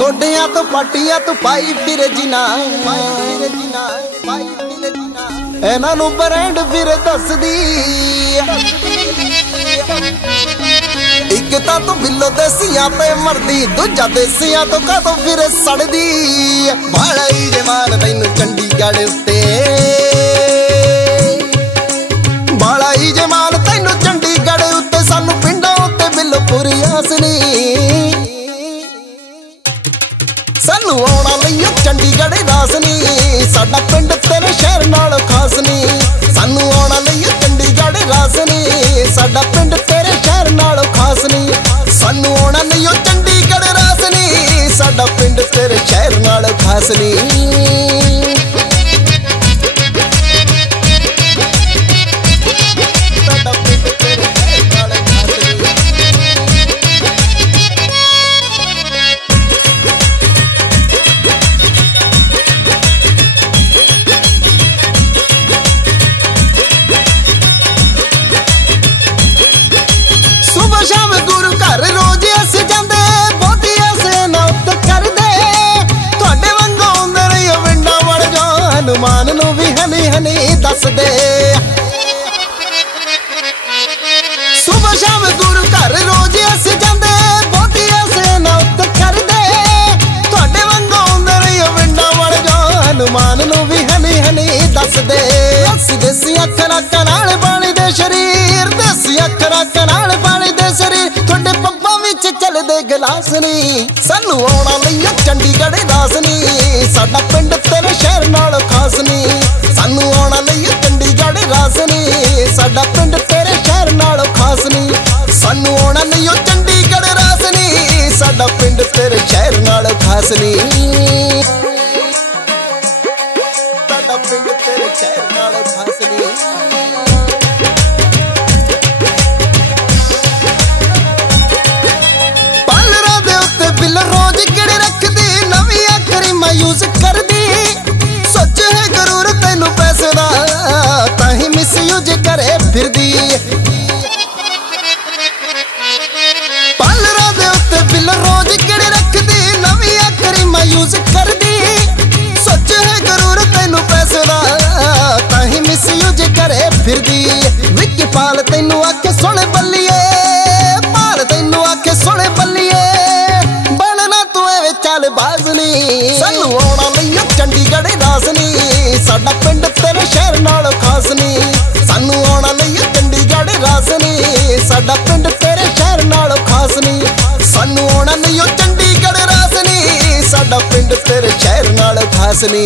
गोडियां तो पाटियां तो पाई फिर जिना इन्हां नूं ब्रांड फिर दसदी एक तां तू बिल्लो देसियां ते मरदी दूजा देसियां तो कातों फिर सड़दी बाला ही जमान तैनूं चंडीगढ़ उत्ते बाला ही जमान तैनूं चंडीगढ़ उत्ते सानू पिंडां उत्ते बिल्लो पूरी आसनी सानू आउणा नहीं चंडीगढ़ रास नी साडा पिंड तेरे शहर नाल खास नी सानू आउणा नहीं चंडीगढ़ रास नी साडा पिंड तेरे शहर नाल खास नी सानू आउणा नहीं चंडीगढ़ रास नी साडा पिंड तेरे शहर नाल खास नी शाम गुरु घर रोज अस जांदे बहुती असे नौत करदे तुहाडे वांगू आउंदे नहीं विंडा वड़ जा हनुमान नूं भी हनी हनी दस दे सुबह शाम गुरु घर रोज अस जांदे बहुती असे नौत करदे तुहाडे वांगू आउंदे नहीं विंडा वड़ जा हनुमान नूं भी हनी हनी दस दे देसी देसी अखरां नाल बाणी दे शरीर देसी अखरां नाल बाणी दे शरीर थोड़े पब्बां विच चलदे गिलास नी सानू आउणा नहीं चंडीगढ़ रास नी साडा पिंड तेरे शहर नाल खास नी सानू आउणा नहीं चंडीगढ़ रास नी साडा पिंड तेरे शहर नाल खास नी सानू आउणा नहीं चंडीगढ़ रास नी साडा पिंड तेरे शहर नाल खास नी साडा पिंड तेरे शहर नाल खास नी रोज किड़े रखदी नवी क्रीम यूज करदी सोच है गरूर तेनू पैसे दा ताही मिस यूज करे फिरदी पार्लरां दे उत्ते बिल रोज किड़े रखदी नवी क्रीम यूज करदी सोच है गरूर तेनू पैसे दा ताही मिस यूज करे फिरदी विक्की पाल तेनू आके सुन बल्लिए पाल तेनू आके सुन बल्लिए चल बाजनी सानू आउणा नहीं चंडीगढ़ रास नी साडा पिंड तेरे शहर नाल खास नी सानू आउणा नहीं चंडीगढ़ रास नी साडा पिंड तेरे शहर नाल खास नी सानू आउणा नहीं चंडीगढ़ रास नी साडा पिंड तेरे शहर नाल खास नी।